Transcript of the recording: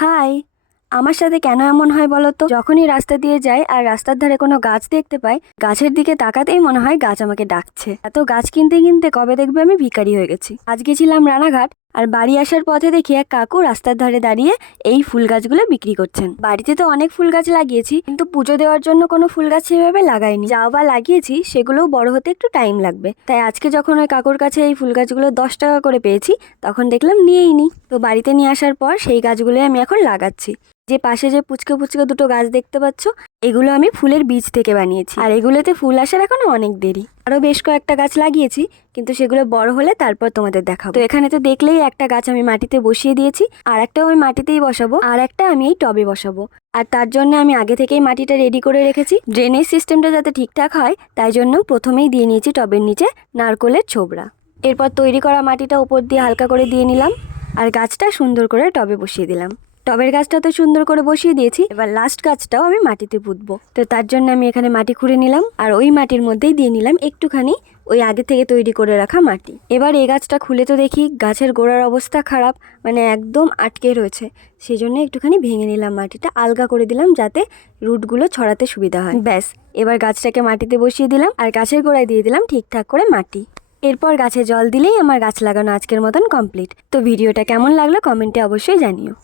High. আমার সাথে কেন এমন হয় বলো তো? যখনই রাস্তা দিয়ে যাই আর রাস্তার ধারে কোনো গাছ দেখতে পাই, গাছের দিকে তাকাতেই মনে হয় গাছ আমাকে ডাকছে। এত গাছ কিনতে কিনতে কবে দেখবে আমি ভিখারি হয়ে গেছি। আজ গেছিলাম রানাঘাট, আর বাড়ি আসার পথে দেখি এক কাকু রাস্তার ধারে দাঁড়িয়ে এই ফুল গাছগুলো বিক্রি করছেন। বাড়িতে তো অনেক ফুল গাছ লাগিয়েছি, কিন্তু পুজো দেওয়ার জন্য কোনো ফুল গাছ সেভাবে লাগাইনি। যাও বা লাগিয়েছি, সেগুলোও বড় হতে একটু টাইম লাগবে। তাই আজকে যখন ওই কাকুর কাছে এই ফুল গাছগুলো 10 টাকা করে পেয়েছি, তখন দেখলাম নিয়েই নি। তো বাড়িতে নিয়ে আসার পর সেই গাছগুলোই আমি এখন লাগাচ্ছি। যে পাশে যে পুচকে পুচকে দুটো গাছ দেখতে পাচ্ছ, এগুলো আমি ফুলের বীজ থেকে বানিয়েছি, আর এগুলোতে ফুল আসার এখনো অনেক দেরি। আরো বেশ কয়েকটা গাছ লাগিয়েছি, কিন্তু সেগুলো বড় হলে তারপর তোমাদের দেখাবো। তো এখানে তো দেখলেই একটা গাছ আমি মাটিতে বসিয়ে দিয়েছি, আর একটাও আমি মাটিতেই বসাবো, আর একটা আমি এই টবে বসাবো। আর তার জন্য আমি আগে থেকেই মাটিটা রেডি করে রেখেছি। ড্রেনেজ সিস্টেমটা যাতে ঠিকঠাক হয়, তাই জন্য প্রথমেই দিয়ে নিয়েছি টবের নিচে নারকোলের ছোবড়া। এরপর তৈরি করা মাটিটা উপর দিয়ে হালকা করে দিয়ে নিলাম, আর গাছটা সুন্দর করে টবে বসিয়ে দিলাম। টবের গাছটা তো সুন্দর করে বসিয়ে দিয়েছি, এবার লাস্ট গাছটাও আমি মাটিতে পুঁতবো। তো তার জন্য আমি এখানে মাটি খুঁড়ে নিলাম, আর ওই মাটির মধ্যেই দিয়ে নিলাম একটুখানি ওই আগে থেকে তৈরি করে রাখা মাটি। এবার এই গাছটা খুলে তো দেখি গাছের গোড়ার অবস্থা খারাপ, মানে একদম আটকে রয়েছে। সেই জন্য একটুখানি ভেঙে নিলাম, মাটিটা আলগা করে দিলাম যাতে রুটগুলো ছড়াতে সুবিধা হয়। ব্যাস, এবার গাছটাকে মাটিতে বসিয়ে দিলাম, আর গাছের গোড়ায় দিয়ে দিলাম ঠিকঠাক করে মাটি। এরপর গাছে জল দিলেই আমার গাছ লাগানো আজকের মতন কমপ্লিট। তো ভিডিওটা কেমন লাগলো কমেন্টে অবশ্যই জানিও।